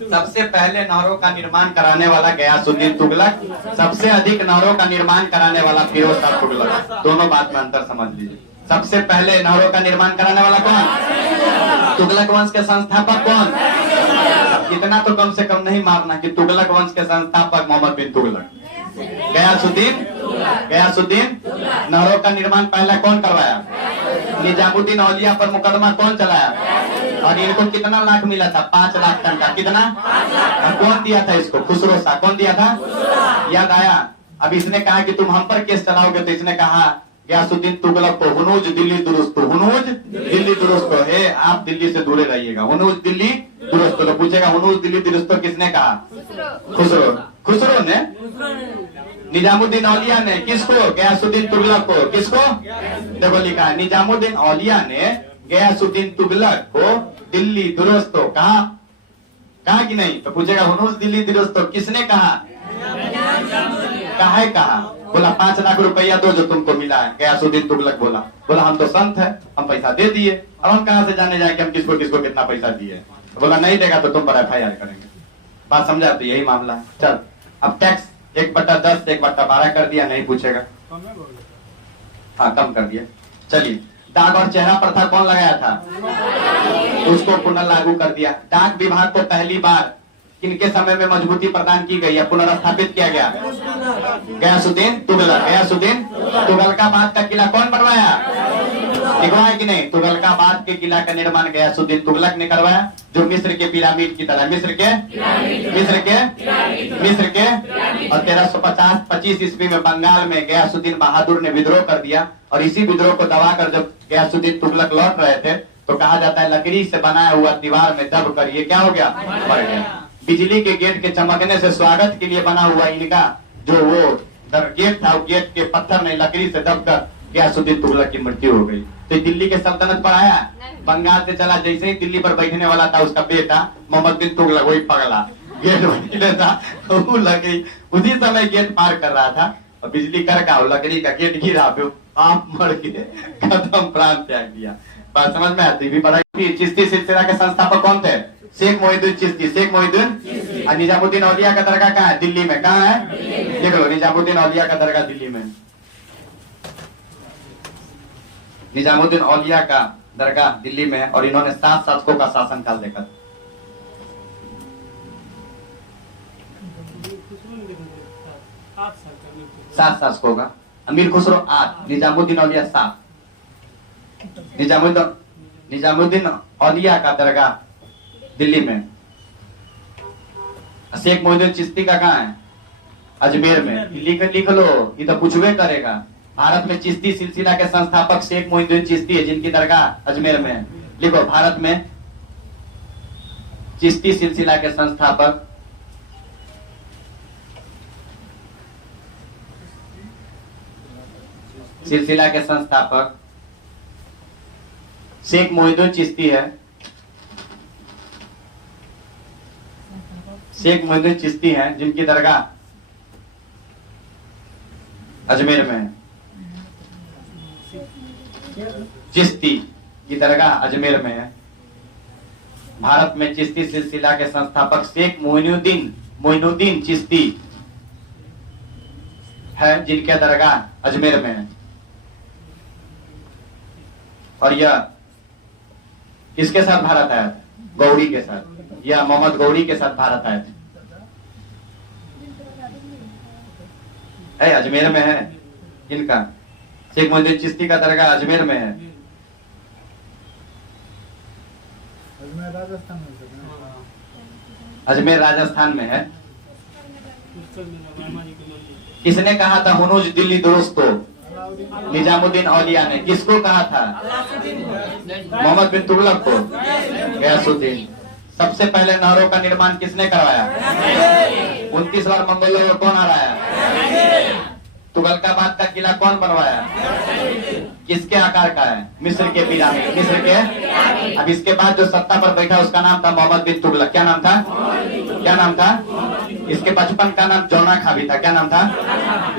सबसे पहले नहरों का निर्माण कराने वाला गयासुद्दीन तुगलक, सबसे अधिक नहरों का निर्माण कराने वाला फिरोज शाह तुगलक। दोनों बात में अंतर समझ लीजिए। सबसे पहले नहरों का निर्माण कराने वाला कौन? तुगलक वंश के संस्थापक कौन? इतना तो कम से कम नहीं मारना कि तुगलक वंश के संस्थापक मोहम्मद बिन तुगलक, गयासुद्दीन नहरों का निर्माण पहला कौन करवाया? निजामुद्दीन औलिया पर मुकदमा कौन चलाया? और इनको कितना लाख मिला था? 5 लाख टन का। कितना? और कौन दिया था इसको? खुसरो शाह। कौन दिया था? याद आया? अब इसने कहा कि तुम हम पर केस चलाओगे, तो इसने कहा गयासुद्दीन तुगलक को, हुनूज दिल्ली दुरुस्त, हुनूज दिल्ली दुरुस्त है, आप दिल्ली से दूर रहिएगा। हुनूज दिल्ली दुरुस्त। तो पूछेगा हुनूज दिल्ली दुरुस्त किसने कहा? खुसरो ने। निजामुद्दीन औलिया ने। किसको? गयासुद्दीन तुगलक को। किसको? देखो लिखा है, निजामुद्दीन औलिया ने गयासुद्दीन तुगलक को दिल्ली दुरुस्त कहा। कहा कि नहीं? तो पूछेगा हुनूज दिल्ली दुरुस्त किसने कहा? कहा? बोला 5 लाख रुपया दो जो तुमको मिला है। गयासुद्दीन तुगलक बोला हम तो संत है, हम पैसा दे दिए, अब हम कहां से जाने जाए कि हम किसको किसको कितना पैसा दिए। तो बोला नहीं देगा तो तुम पर FIR करेंगे। बात समझा? तो यही मामला है। चल अब टैक्स 1/10 1/12 कर दिया, नहीं पूछेगा। हाँ कम कर दिया। चलिए, दाग और चेहरा प्रथा कौन लगाया था? उसको पुनर्लागू कर दिया। डाक विभाग को पहली बार किनके समय में मजबूती प्रदान की गई या पुनर्स्थापित किया गया? गयासुद्दीन तुगलक। गयासुद्दीन तुगलकाबाद का किला कौन बनवाया? लिखवाया कि नहीं? तुगलकाबाद के किला का निर्माण गयासुद्दीन तुगलक ने करवाया, जो मिस्र के पिरामिड की तरह। मिस्र के और 1325 ईस्वी में बंगाल में गयासुद्दीन बहादुर ने विद्रोह कर दिया, और इसी विद्रोह को दबाकर जब गयासुद्दीन तुगलक लौट रहे थे तो कहा जाता है लकड़ी से बनाया हुआ दीवार में दब कर ये क्या हो गया? मर गया। बिजली के गेट के चमकने से स्वागत के लिए बना हुआ इनका जो वो गेट था, गेट के पत्थर ने लकड़ी से दबकर गयासुद्दीन तुगलक की मृत्यु हो गई। तो दिल्ली के सल्तनत पर आया, बंगाल से चला, जैसे ही दिल्ली पर बैठने वाला था उसका बेटा मोहम्मद बिन तुगलक, वही पगला गेट बैठने था, तो वो लकड़ी उसी समय गेट पार कर रहा था और बिजली करका लकड़ी का गेट गिरा, आप मर गए, खत्म, प्राण त्याग दिया। बात समझ में आती? भी पढ़ाई। चिश्ती सिलसिला के संस्थापक कौन थे? शेख मोहिउद्दीन चिश्ती। शेख मोहिउद्दीन। और निजामुद्दीन औलिया का दरगाह कहाँ है? दिल्ली में। कहाँ है? देख लो, निजामुद्दीन औलिया का दरगाह दिल्ली में। निजामुद्दीन औलिया का दरगाह दिल्ली में है, और इन्होंने 7 शासकों का शासनकाल देखा। 7 शासकों का। अमीर खुसरो 8, निजामुद्दीन औलिया 7। निजामुद्दीन औलिया का दरगाह दिल्ली में। शेख मोहिउद्दीन चिश्ती का कहाँ है? अजमेर में। लिख लो, ये तो पूछवे करेगा। भारत में चिश्ती सिलसिला के संस्थापक शेख मोहिउद्दीन चिश्ती है, जिनकी दरगाह अजमेर में है। लिखो, भारत में चिश्ती सिलसिला के संस्थापक शेख मोहिउद्दीन चिश्ती है। शेख मोहिउद्दीन चिश्ती हैं, जिनकी दरगाह अजमेर में है। चिश्ती की दरगाह अजमेर में है। भारत में चिश्ती सिलसिला के संस्थापक शेख मोइनुद्दीन चिश्ती है, जिनके दरगाह अजमेर में है। और यह किसके साथ भारत आया था? गौरी के साथ, या मोहम्मद गौरी के साथ भारत आए थे। अजमेर में है इनका। शेख मोहिउद्दीन चिश्ती का दरगाह अजमेर में है। अजमेर राजस्थान में है। किसने कहा था हुनूज दिल्ली दुरुस्त को? निजामुद्दीन औलिया ने। किसको कहा था? मोहम्मद बिन तुगलक को। गयासुद्दीन। सबसे पहले नहरों का निर्माण किसने करवाया? 29 बार मंगोलों में कौन हराया? तुगलकाबाद का किला कौन बनवाया? किसके आकार का है? मिस्र के पिरामिड। मिस्र के। अब इसके बाद जो सत्ता पर बैठा उसका नाम था मोहम्मद बिन तुगलक। क्या नाम था? इसके बचपन का नाम जौना खा भी था। क्या नाम था?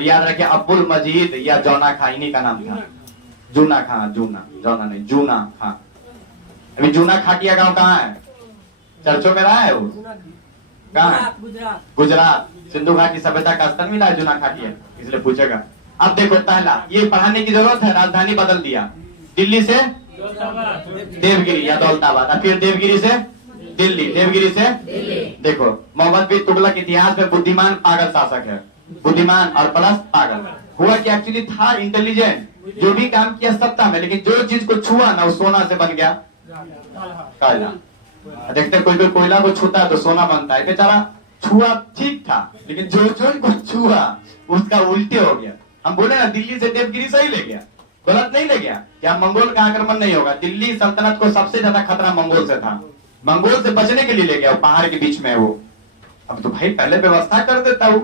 याद रखिए, अब्दुल मजीद या जौना खा, इन्हीं का नाम था। जूना खा, जौना नहीं, जूना खा। अभी जूना खाटिया गांव कहाँ है? चर्चों में रहा है वो। कहाँ है? गुजरात। सिंधु घाटी सभ्यता का स्थल मिला है जो ना घाटी है, इसलिए पूछेगा। अब देखो पहला, ये पढ़ाने की जरूरत है, राजधानी बदल दिया, दिल्ली से देवगिरी या दौलताबाद, फिर देवगिरी से दिल्ली, देवगिरी से देखो मोहम्मद बिन तुगलक इतिहास में बुद्धिमान पागल शासक है, बुद्धिमान और प्लस पागल। हुआ कि एक्चुअली था इंटेलिजेंट, जो भी काम किया सत्ता में, लेकिन जो चीज को छुआ ना वो सोना से बन गया काला। देखते कोई कोयला को छूता है तो सोना बनता है, बेचारा छुआ ठीक था, लेकिन जो को छुआ उसका उल्टे हो गया। हम बोले ना दिल्ली से देवगिरी सही ले गया, गलत नहीं ले गया। क्या मंगोल का आक्रमण नहीं होगा? दिल्ली सल्तनत को सबसे ज्यादा खतरा मंगोल से था, मंगोल से बचने के लिए ले गया, पहाड़ के बीच में वो। अब तो भाई पहले व्यवस्था कर देता हूँ,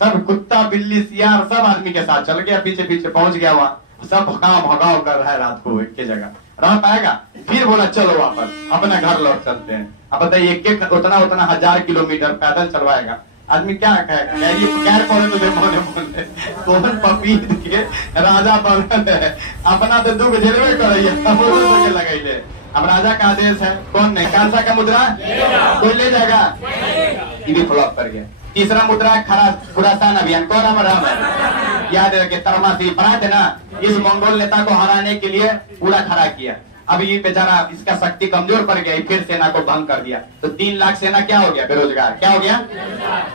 सब कुत्ता बिल्ली सियार सब आदमी के साथ चल गया, पीछे पीछे पहुंच गया, वहां सब भगाव भगाव कर रहा है रात को एक जगह, रह पाएगा? फिर बोला चलो वापस अपने घर लौट चलते हैं। अब बताइए एक उतना 1000 किलोमीटर पैदल चलवाएगा आदमी, क्या कहेगा? ये गैर पौने तो मोने मोने कौन पपीत के राजा बनल है, अपना तो दुख झेलवे करे लगाइले। अब राजा का आदेश है, कौन नहीं, कांसा का मुद्रा कोई ले जाएगा, ये भी फ्लॉप कर गया। तीसरा मुद्रा खुरासान अभियान, कौन राम है, याद रखे, तरमासी पढ़ा थे ना, इस मंगोल नेता को हराने के लिए पूरा खड़ा किया। अब ये बेचारा इसका शक्ति कमजोर पड़ गया, फिर सेना को भंग कर दिया, तो 3 लाख सेना क्या हो गया? बेरोजगार। क्या हो गया?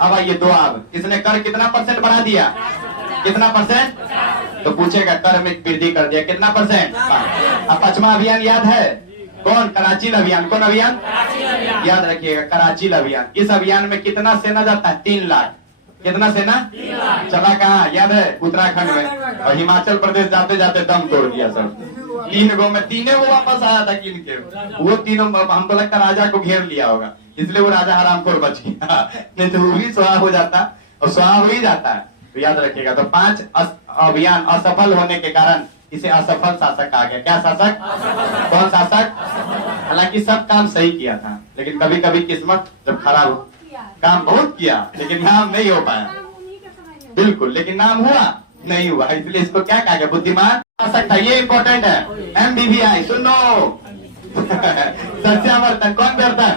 अब आइए दो, अब इसने कर कितना परसेंट बढ़ा दिया? कितना परसेंट? तो पूछेगा कर में वृद्धि कर दिया, कितना परसेंट? अब 5वां अभियान याद है, कौन? कराची अभियान। कौन अभियान? याद रखिएगा, कराची अभियान। इस अभियान में कितना सेना जाता है? 3 लाख। कितना सेना? चला कहाँ याद है? उत्तराखंड में, और हिमाचल प्रदेश जाते जाते दम तोड़ दिया सब। 3 गो में 3 वो वापस आया था किन के, वो तीनों हमको लगता राजा को घेर लिया होगा, इसलिए वो राजा हरामखोर बच गया, नहीं तो वो भी स्वाहा हो जाता, और स्वाहा हो ही जाता है। तो याद रखिएगा, तो 5 अभियान असफल होने के कारण इसे असफल शासक कहा गया। क्या शासक? कौन शासक? हालांकि सब काम सही किया था, लेकिन कभी कभी किस्मत जब खराब हो, काम बहुत किया लेकिन नाम नहीं हो पाया, बिल्कुल, लेकिन नाम हुआ नहीं हुआ, इसलिए इसको क्या कहा गया? बुद्धिमान शासक था। ये इंपॉर्टेंट है, MBBI सुनो। सस्यावर्तन, कौन वर्तन?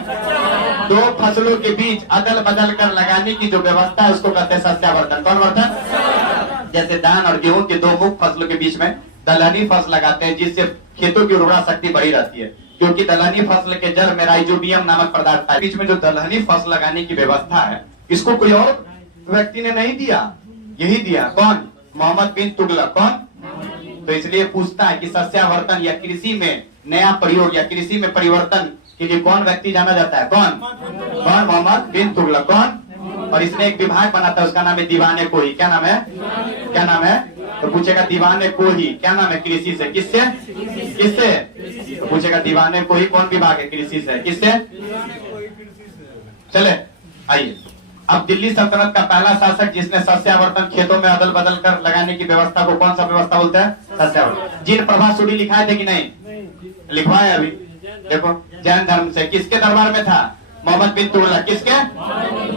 2 फसलों के बीच अदल बदल कर लगाने की जो व्यवस्था है उसको कहते हैं सस्यावर्तन। कौन वर्तन? जैसे धान और गेहूं के 2 मुख्य फसलों के बीच में दलहनी फसल लगाते हैं, जिससे खेतों की उर्वरा शक्ति बढ़ी रहती है, क्योंकि दलहनी फसल के जड़ में राइजोबियम नामक पदार्थ है। बीच में जो दलहनी फसल लगाने की व्यवस्था है, इसको कोई और व्यक्ति ने नहीं दिया, यही दिया। कौन? मोहम्मद बिन तुगलक। कौन? तो इसलिए पूछता है कि सस्यावर्तन या कृषि में नया प्रयोग या कृषि में परिवर्तन के लिए कौन व्यक्ति जाना जाता है? कौन? कौन? मोहम्मद बिन तुगलक। कौन? और इसने एक विभाग बना था, उसका नाम है दीवाने कोही। क्या नाम है? क्या नाम है? तो पूछेगा दीवाने कोही क्या नाम है? कृषि से। किससे? किससे? तो पूछेगा दीवाने कोही कौन विभाग है? कृषि से। किससे? चले आइए, अब दिल्ली सल्तनत का पहला शासक जिसने सस्यावर्तन खेतों में अदल बदल कर लगाने की व्यवस्था को कौन सा व्यवस्था बोलते हैं? सस्यावर्तन। जिन प्रभा सूरी लिखाए थे कि नहीं? लिखवाए अभी देखो, जैन धर्म से। किसके दरबार में था? मोहम्मद बिन तुगलक। किसके?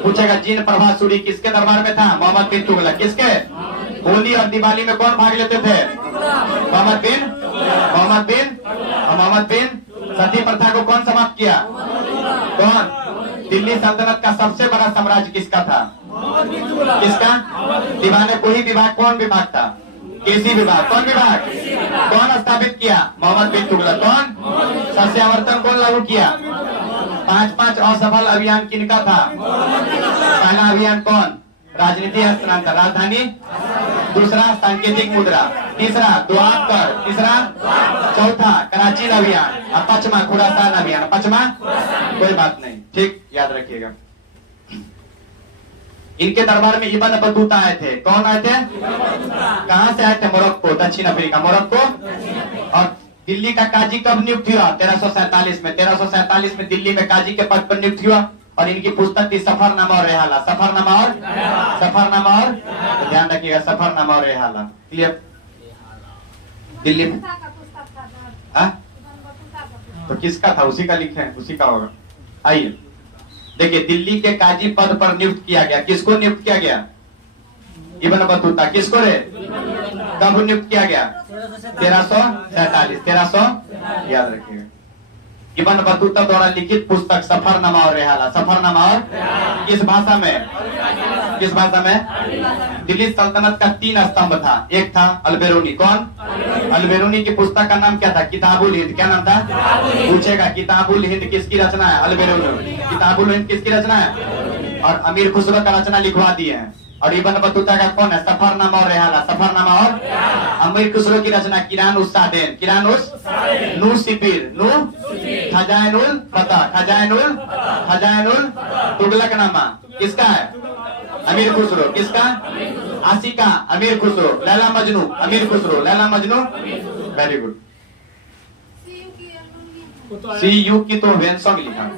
पूछेगा जिन प्रभा सूरी किसके दरबार में था? मोहम्मद बिन तुगलक। किसके? होली और दिवाली में कौन भाग लेते थे? मोहम्मद बिन सती प्रथा को कौन समाप्त किया? कौन? दिल्ली सल्तनत का सबसे बड़ा साम्राज्य किसका था? किसका? दीवाने कोही विभाग कौन विभाग था? कृषि विभाग। कौन विभाग? कौन स्थापित किया? मोहम्मद बिन तुगलक। कौन? सस्यावर्तन कौन लागू किया? 5 असफल अभियान किनका था? पहला अभियान कौन? राजनीति हस्तांतरण, राजधानी। दूसरा सांकेतिक मुद्रा। तीसरा द्वापर। तीसरा चौथा कराची अभियान। और 5वां खुरासान अभियान। 5वां कोई बात नहीं, ठीक याद रखिएगा। इनके दरबार में इब्न बतूता आए थे। कौन आए थे? कहाँ से आए थे? मोरक्को, दक्षिण अफ्रीका, मोरक्को। और दिल्ली का काजी कब नियुक्त हुआ? 1347 में। 1347 में दिल्ली में काजी के पद पर नियुक्त हुआ, और इनकी पुस्तक थी सफरनामा और रेहाला। सफरनामा और तो ध्यान रखिएगा, सफरनामा और रेहाला। क्लियर? दिल्ली में तो किसका था? उसी का लिखे हैं, उसी का होगा। आइए देखिए, दिल्ली के काजी पद पर नियुक्त किया गया। किसको नियुक्त किया गया? Ibn Battuta. किसको रे? कब नियुक्त किया गया? 1347। 1300 याद रखिएगा। इब्न बतूता द्वारा लिखित पुस्तक सफरनामा और रेहाला। सफरनामा और किस भाषा में? किस भाषा में? दिल्ली सल्तनत का 3 स्तंभ था। एक था अल-बेरूनी। कौन? अल-बेरूनी की पुस्तक का नाम क्या था? किताबुल हिंद। क्या नाम था? पूछेगा किताबुल हिंद किसकी रचना है? अल-बेरूनी। किताबुल हिंद किसकी रचना है? और अमीर खुसरो का रचना लिखवा दिए हैं। और इब्न बतूता का कौन है? सफरनामा और रेहाला। सफरनामा और अमीर खुसरो की रचना किरान उस सादेन। किरान उस नू सिपीर नू खजाइनुल फतह। खजाइनुल तुगलकनामा किसका है? अमीर खुसरो। किसका? आशिका अमीर खुसरो। लैला मजनू अमीर Khusro. Laila Majnu. Very good. CU की तो वेंसोंग लिखा।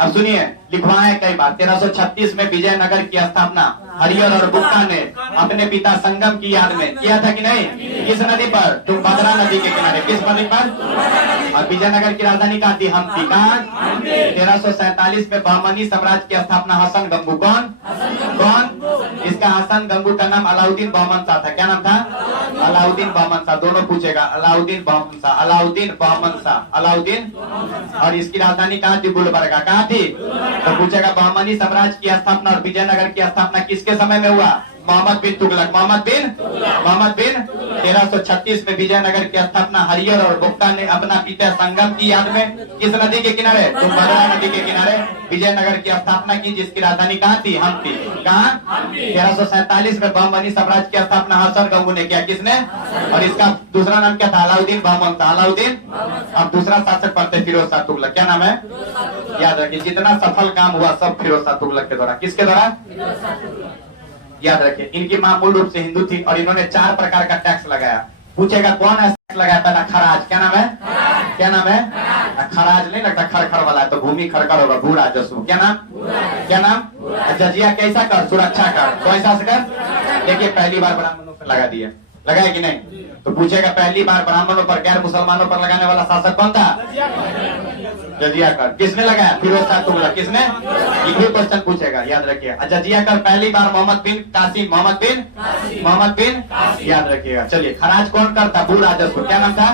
अब सुनिए, लिखवाए कई बार। 1336 में विजयनगर की स्थापना हरियर और बुक्का ने अपने पिता संगम की याद में किया था कि नहीं? किस नदी पर? तुंगभद्रा नदी के किनारे। किस नदी पर? और विजयनगर की राजधानी कहाँ थी? हम्पी। कहाँ? 1347 में बहमनी साम्राज्य की स्थापना हसन गंगू। कौन? इसका हसन गंगू का नाम अलाउद्दीन बहमन शाह था। क्या नाम था? अलाउद्दीन बहमन शाह। दोनों पूछेगा। अलाउद्दीन बहमन शाह। अलाउद्दीन बहमन शाह। अलाउद्दीन। और इसकी राजधानी कहाँ थी? गुलबर्गा। कहाँ थी? तो पूछेगा बहमनी साम्राज्य की स्थापना और विजयनगर की स्थापना किसके समय में हुआ? मोहम्मद बिन तुगलक। मोहम्मद बिन 1336 में विजयनगर की स्थापना हरियर और बुक्का ने अपना पिता संगम की याद में किस नदी के किनारे? तुंगभद्रा नदी के किनारे विजयनगर की स्थापना की, जिसकी राजधानी कहाँ थी? हम्पी। कहाँ? 1347 में बहमनी साम्राज्य की स्थापना हसन गंगू ने किया। किसने? और इसका दूसरा नाम क्या था? अलाउद्दीन बहमन शाह। अलाउद्दीन। अब दूसरा शासक पढ़ते फिरोज शाह तुगलक। क्या नाम है? याद रखिए, जितना सफल काम हुआ सब फिरोज शाह तुगलक के द्वारा। किसके द्वारा? याद रखिए, इनकी मां मूल रूप से हिंदू थी और इन्होंने 4 प्रकार का टैक्स लगाया। पूछेगा कौन है टैक्स लगाया? पहला खराज। क्या नाम है? क्या नाम है? खराज नहीं लगता, खड़खड़ वाला है तो भूमि खड़खड़ होगा। भू राजस्व। क्या नाम? क्या नाम? जजिया कैसा कर? सुरक्षा कर। कैसा कर? देखिए, पहली बार ब्राह्मणों पर लगा दिया। लगाया कि नहीं? तो पूछेगा पहली बार ब्राह्मणों पर गैर मुसलमानों पर लगाने वाला शासक कौन था? जजिया कर। किसने लगाया? फिरोज शाह तुगलक। किसने? ये क्वेश्चन पूछेगा, याद रखिए। जजिया कर पहली बार मोहम्मद बिन कासिम। मोहम्मद बिन याद रखिएगा। चलिए, खराज कौन करता? भू राजस्व। क्या नाम था?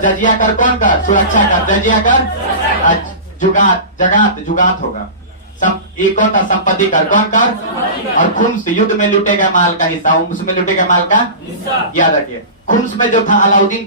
जजिया कर कौन कर? सुरक्षा कर। जजिया कर जुगात होगा। एक कौन था? संपत्ति कर। कौन कर? और खुम्स युद्ध में लूटे गए माल का हिस्सा। उसमें लूटे गए माल का याद रखिए। खुम्स में जो था अलाउद्दीन